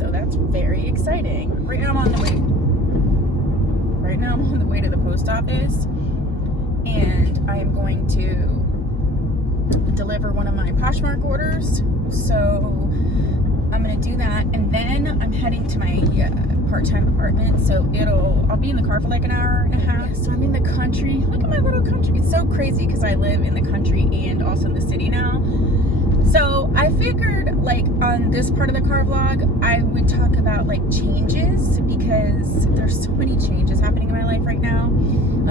so that's very exciting. Right now I'm on the way to the post office, and I am going to deliver one of my Poshmark orders. So I'm gonna do that, and then I'm heading to my part-time apartment. So I'll be in the car for like an hour and a half. Yeah, so I'm in the country. Look at my little country. It's so crazy because I live in the country and also in the city now. So I figured, like, on this part of the car vlog, I would talk about like changes, because there's so many changes happening in my life right now.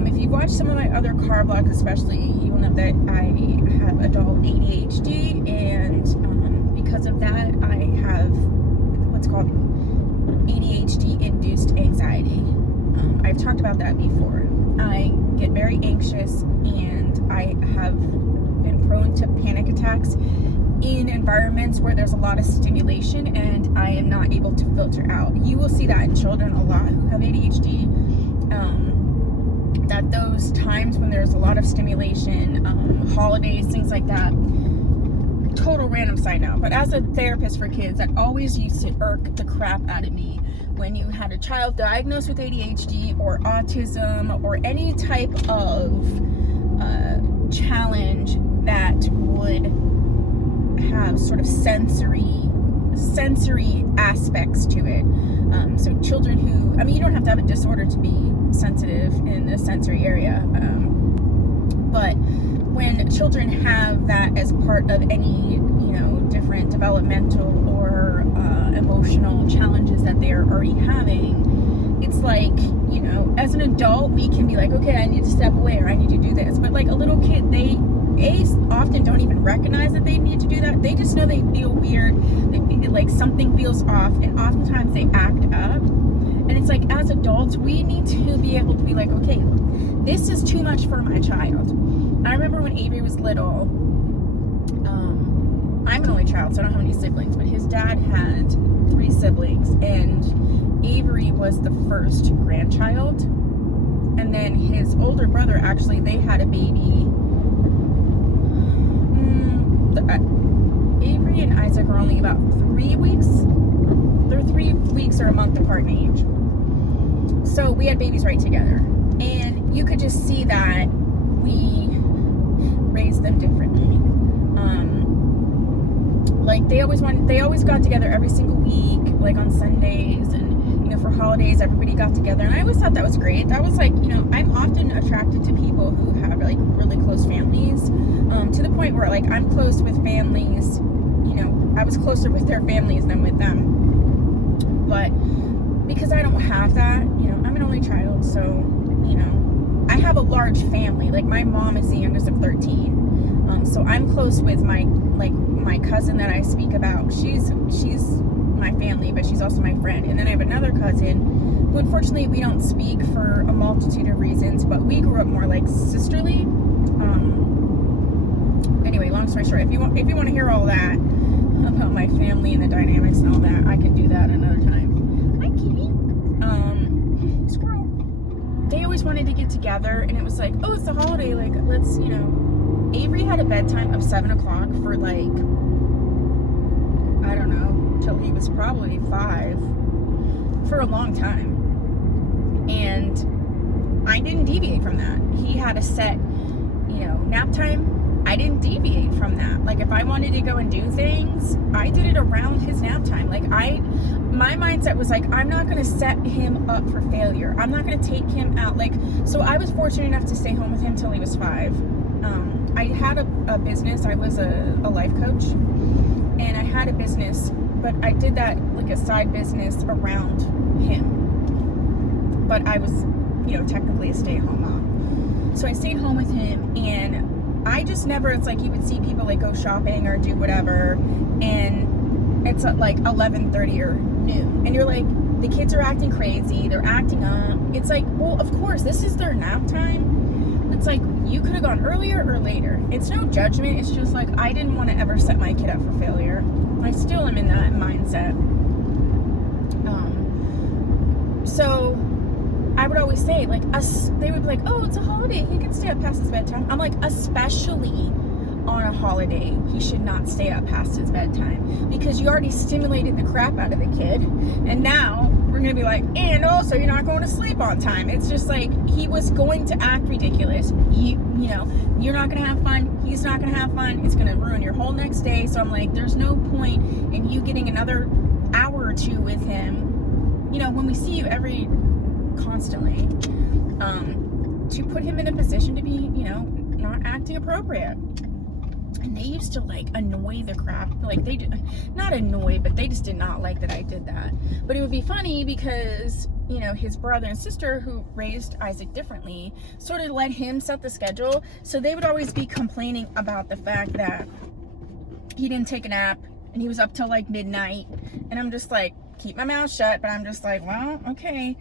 If you watch some of my other car vlogs, especially, you will know that I have adult ADHD, and because of that, I have what's called ADHD induced anxiety. I've talked about that before. I get very anxious, and I have been prone to panic attacks in environments where there's a lot of stimulation and I am not able to filter out. You will see that in children a lot who have ADHD, that those times when there's a lot of stimulation, holidays, things like that. Total random side note, but as a therapist for kids, that always used to irk the crap out of me when you had a child diagnosed with ADHD or autism or any type of challenge that would have sort of sensory aspects to it. So children who, you don't have to have a disorder to be sensitive in the sensory area, but when children have that as part of any, different developmental or emotional challenges that they're already having, it's like, as an adult, we can be like, okay, I need to step away or I need to do this. But like a little kid, they often don't even recognize that they need to do that. They just know they feel weird. They feel like something feels off, and oftentimes they act up. And it's like, as adults, we need to be able to be like, okay, this is too much for my child. I remember when Avery was little, I'm an only child, so I don't have any siblings, but his dad had 3 siblings, and Avery was the first grandchild. And then his older brother, actually, they had a baby. Avery and Isaac are only about 3 weeks. They're 3 weeks or a month apart in age. So we had babies right together. And you could just see that we raised them differently. Like they always got together every single week, like on Sundays, and for holidays everybody got together, and I always thought that was great. That was like, I'm often attracted to people who have like really close families, to the point where like I'm close with families, I was closer with their families than with them. But because I don't have that, I'm an only child, so I have a large family. Like my mom is the youngest of 13, so I'm close with my cousin that I speak about. She's my family, but she's also my friend. And then I have another cousin who, unfortunately, we don't speak for a multitude of reasons, but we grew up more like sisterly. Anyway, long story short, if you want to hear all that about my family and the dynamics and all that, I can do that another time. Hi, Kitty. Squirrel. They always wanted to get together, and it was like, oh, it's a holiday, like let's, Avery had a bedtime of 7 o'clock for like, I don't know, till he was probably 5, for a long time. And I didn't deviate from that. He had a set, nap time. I didn't deviate from that. Like if I wanted to go and do things, I did it around his nap time. Like my mindset was like, I'm not going to set him up for failure. I'm not going to take him out. Like, so I was fortunate enough to stay home with him till he was 5. I had a business. I was a life coach, and I had a business, but I did that like a side business around him. But I was, technically a stay-at-home mom. So I stayed home with him, and I just never, it's like you would see people like go shopping or do whatever, and it's at like 11:30 or noon, and you're like, the kids are acting crazy, they're acting up. It's like, well, of course, this is their nap time. It's like, you could have gone earlier or later. It's no judgment. It's just like, I didn't want to ever set my kid up for failure. I still am in that mindset. So I would always say, like, they would be like, oh, it's a holiday, he can stay up past his bedtime. I'm like, especially on a holiday, he should not stay up past his bedtime, because you already stimulated the crap out of the kid, and now we're gonna be like, and also you're not going to sleep on time. It's just like, he was going to act ridiculous. You know, you're not gonna have fun, he's not gonna have fun, it's gonna ruin your whole next day. So I'm like, there's no point in you getting another hour or two with him, you know, when we see you constantly, to put him in a position to be, you know, not acting appropriate. And they used to like annoy the crap, like they did, not annoy, but they just did not like that I did that. But it would be funny because, you know, his brother and sister, who raised Isaac differently, sort of let him set the schedule. So they would always be complaining about the fact that he didn't take a nap and he was up till like midnight. And I'm just like, keep my mouth shut. But I'm just like, well, okay,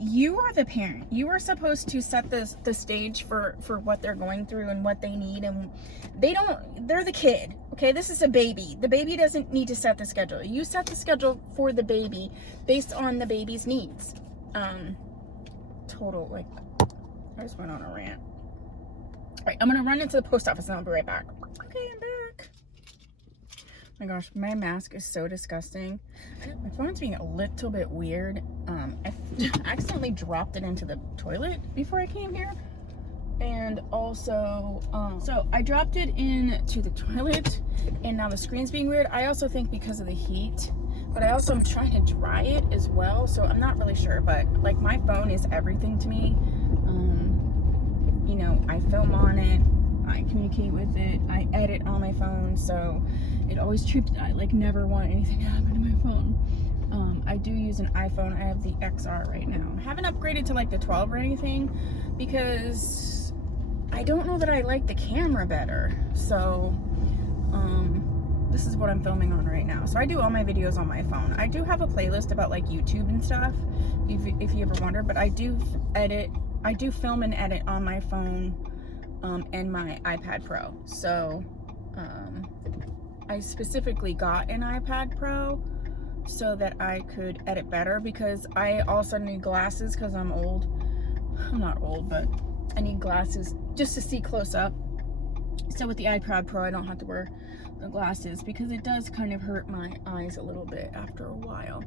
you are the parent. You are supposed to set the stage for what they're going through and what they need. And they're the kid. Okay, this is a baby. The baby doesn't need to set the schedule. You set the schedule for the baby based on the baby's needs. Total, like, I just went on a rant. All right, I'm gonna run into the post office and I'll be right back. Okay, I'm back. Oh my gosh, my mask is so disgusting. My phone's being a little bit weird. I accidentally dropped it into the toilet before I came here. And also, so I dropped it into the toilet and now the screen's being weird. I also think because of the heat, but I also am trying to dry it as well. So I'm not really sure, but like my phone is everything to me. You know, I film on it, I communicate with it, I edit on my phone, so it always trips. I like never want anything to happen to my phone. I do use an iPhone. I have the XR right now. I haven't upgraded to like the 12 or anything because I don't know that I like the camera better. So this is what I'm filming on right now. So I do all my videos on my phone. I do have a playlist about like YouTube and stuff, if you ever wonder, but I do film and edit on my phone and my iPad Pro. So I specifically got an iPad Pro so that I could edit better, because I also need glasses because I'm old. I'm not old, but I need glasses just to see close up. So with the iPad Pro, I don't have to wear the glasses because it does kind of hurt my eyes a little bit after a while.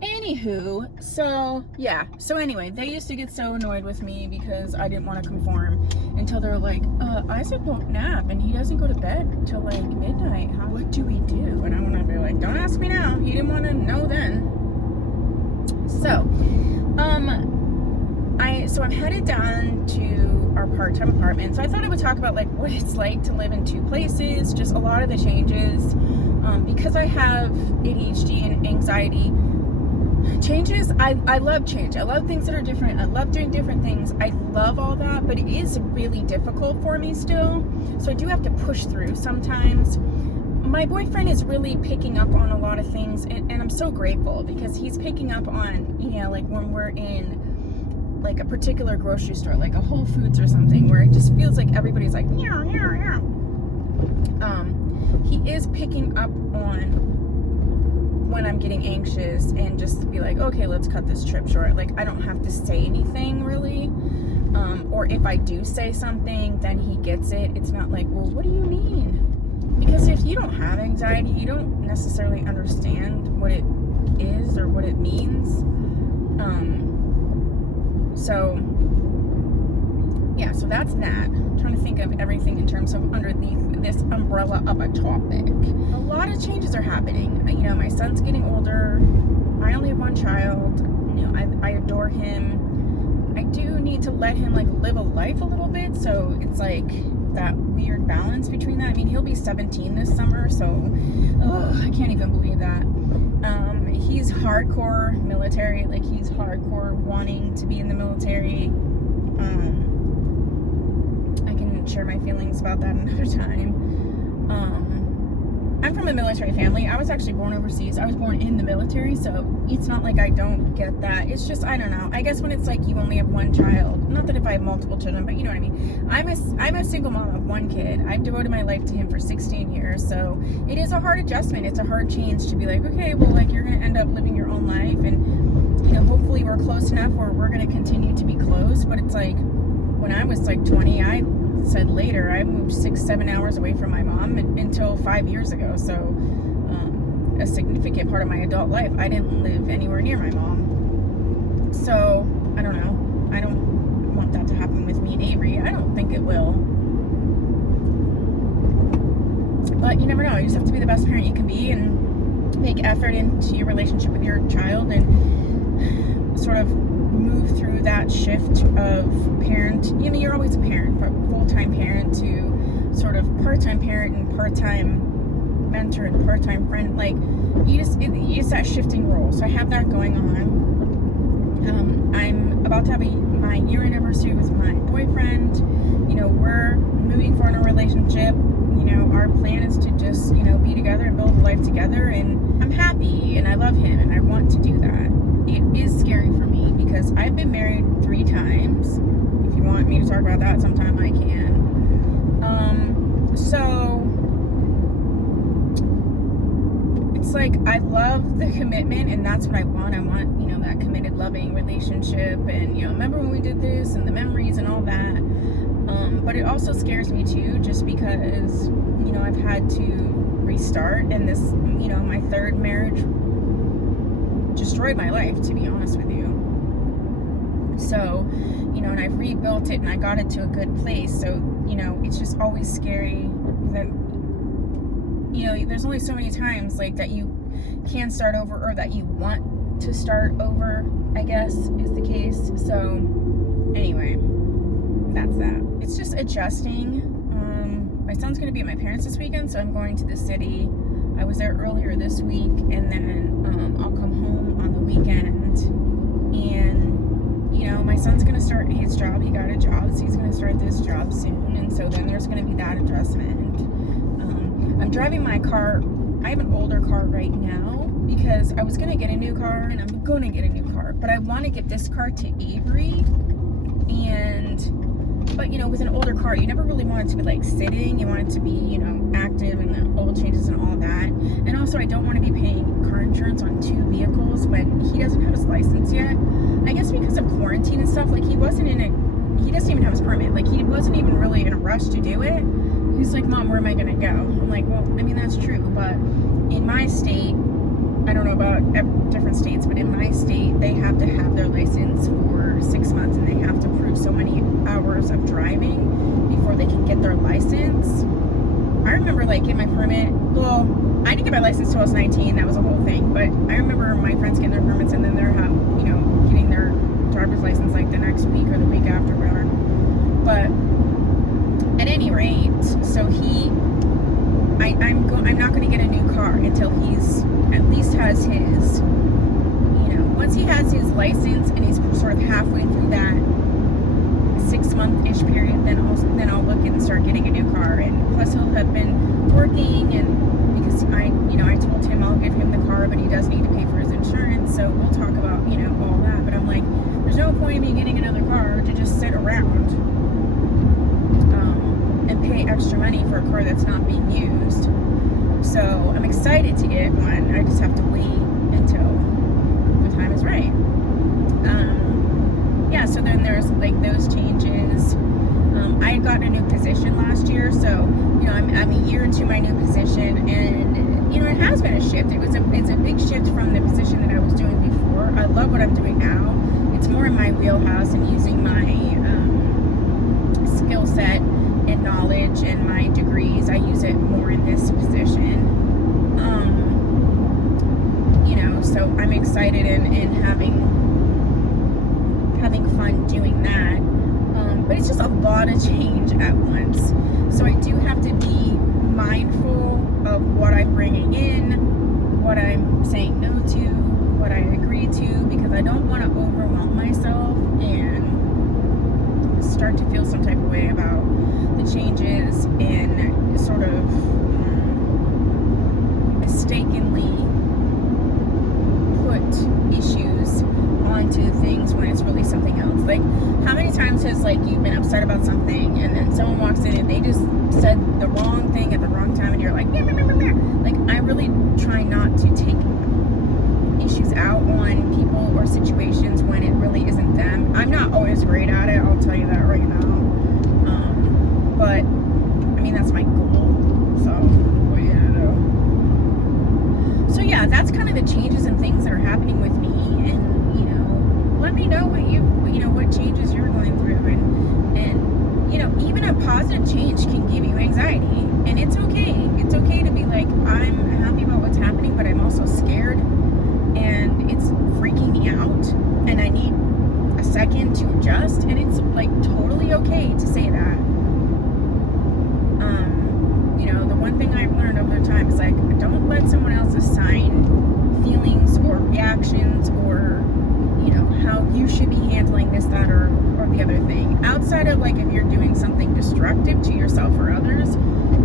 Anywho, so yeah. So anyway, they used to get so annoyed with me because I didn't want to conform until they're like, Isaac won't nap and he doesn't go to bed till like midnight. What do we do? And I want to be like, don't ask me now. He didn't want to know then. So, I'm headed down to our part-time apartment. So I thought I would talk about like what it's like to live in two places, just a lot of the changes. Because I have ADHD and anxiety, changes, I love change. I love things that are different. I love doing different things. I love all that, but it is really difficult for me still. So I do have to push through sometimes. My boyfriend is really picking up on a lot of things, and I'm so grateful because he's picking up on, you know, like when we're in like a particular grocery store, like a Whole Foods or something, where it just feels like everybody's like, meow, meow, meow. He is picking up on when I'm getting anxious and just be like, okay, let's cut this trip short. Like, I don't have to say anything really. Or if I do say something, then he gets it. It's not like, well, what do you mean? Because if you don't have anxiety, you don't necessarily understand what it is or what it means. So yeah, so that's that. I'm trying to think of everything in terms of underneath this umbrella of a topic. A lot of changes are happening. You know, my son's getting older. I only have one child. You know, I adore him. I do need to let him like live a life a little bit. So it's like that weird balance between that. I mean, he'll be 17 this summer, so I can't even believe that. He's hardcore military. Like, he's hardcore wanting to be in the military. I can share my feelings about that another time. I'm from a military family. I was actually born overseas. I was born in the military, so it's not like I don't get that. It's just, I don't know. I guess when it's like you only have one child, not that if I have multiple children, but you know what I mean. I'm a single mom of one kid. I've devoted my life to him for 16 years, so it is a hard adjustment. It's a hard change to be like, okay, well, like, you're going to end up living your own life, and, you know, hopefully we're close enough where we're going to continue to be close. But it's like, when I was like 20, I said later, I moved 6-7 hours away from my mom until 5 years ago. So a significant part of my adult life, I didn't live anywhere near my mom. So I don't know. I don't want that to happen with me and Avery. I don't think it will. But you never know. You just have to be the best parent you can be and make effort into your relationship with your child and sort of move through that shift of parent. You know, you're always a parent, but full-time parent to sort of part-time parent and part-time mentor and part-time friend. Like, it's that shifting role. So I have that going on. I'm about to have my year anniversary with my boyfriend. You know, we're moving forward in a relationship. You know, our plan is to just, you know, be together and build a life together, and I'm happy and I love him and I want to do that. It is scary for me because I've been married 3 times. If you want me to talk about that sometime, I can. So it's like, I love the commitment, and that's what I want. I want, you know, that committed, loving relationship, and, you know, remember when we did this, and the memories and all that. But it also scares me too, just because, you know, I've had to restart, and this, you know, my 3rd marriage destroyed my life, to be honest with you. So, you know, and I've rebuilt it and I got it to a good place. So, you know, it's just always scary that, you know, there's only so many times like that you can start over, or that you want to start over, I guess is the case. So anyway, that's that. It's just adjusting. My son's going to be at my parents this weekend, so I'm going to the city. I was there earlier this week, and then I'll come home on the weekend. And, you know, my son's going to start his job. He got a job, so he's going to start this job soon. And so then there's going to be that adjustment. I'm driving my car. I have an older car right now because I was going to get a new car, and I'm going to get a new car. But I want to get this car to Avery. But, you know, with an older car, you never really want it to be, like, sitting. You want it to be, you know, active, and the oil changes and all that. And also, I don't want to be paying car insurance on 2 vehicles when he doesn't have his license yet. I guess because of quarantine and stuff, like, he doesn't even have his permit. Like, he wasn't even really in a rush to do it. He's like, Mom, where am I going to go? I'm like, well, I mean, that's true. But in my state, I don't know about different states, but in my state, they have to have their license for 6 months, and they have to prove so many hours of driving before they can get their license. I remember, like, getting my permit. Well, I didn't get my license till I was 19. That was a whole thing. But I remember my friends getting their permits, and then they're getting their driver's license like the next week or the week after, whatever. But at any rate, so I'm not going to get a new car until he's at least has his, you know, once he has his license and he's sort of halfway through that 6-month-ish period, then I'll look and start getting a new car. And plus, he'll have been working, and because I told him I'll give him the car, but he does need to pay for his insurance. So we'll talk about, you know, all that. But I'm like, there's no point in me getting another car to just sit around and pay extra money for a car that's not being used. So I'm excited to get one. I just have to wait until the time is right. Yeah, so then there's like those changes. I had gotten a new position last year, so, you know, I'm a year into my new position, and, you know, it has been a shift. It's a big shift from the position that I was doing before. I love what I'm doing now. It's more in my wheelhouse and using my skill set and knowledge and my degrees. I use it more in this position. You know, so I'm excited and having fun doing that. But it's just a lot of change at once. So I do have to be mindful of what I'm bringing in, what I'm saying no to, what I agree to, because I don't want to overwhelm myself and start to feel some type of way about the changes and sort of mistakenly put issues onto things when it's really something else. Like, how many times has, like, you've been upset about something, and then someone walks in and they just said the wrong thing at the wrong time, and you're like, meh, meh, meh, meh, meh. Like, I really try not to take issues out on people or situations when it really isn't them. I'm not always great at it, I'll tell you that right now. the changes and things that are happening with me, and let me know what changes you're going through, and even a positive change can give you anxiety, and it's okay. It's okay to be like, I'm happy about what's happening, but I'm also scared, and it's freaking me out, and I need a second to adjust, and it's like totally okay to say that. The one thing I've learned over time is like, don't let someone else assign feelings or reactions or how you should be handling this, that, or the other thing, outside of like if you're doing something destructive to yourself or others.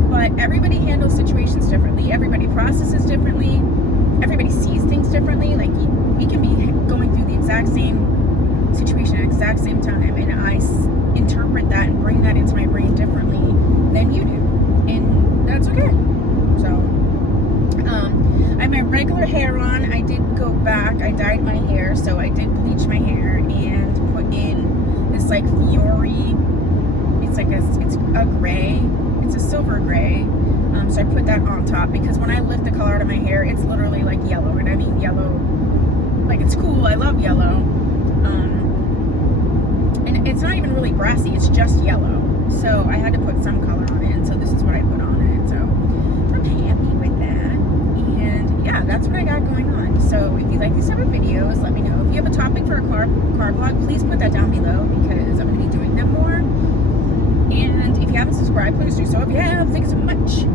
But everybody handles situations differently, everybody processes differently, everybody sees things differently. Like, we can be going through the exact same situation at the exact same time, and I interpret that and bring that into my brain differently than you do, and that's okay. So I have my regular hair on. I did go back, I dyed my hair, so I did bleach my hair and put in this like Fiori, it's a gray, it's a silver gray, so I put that on top, because when I lift the color out of my hair, it's literally like yellow, and I mean yellow, like it's cool, I love yellow, and it's not even really brassy, it's just yellow, so I had to put some color on it, and so this is what I put on it, so I'm happy with that. And yeah, that's what I got going on. So if you like these type of videos, let me know. If you have a topic for a car vlog, please put that down below, because I'm going to be doing them more. And if you haven't subscribed, please do so. If you have, thank you so much.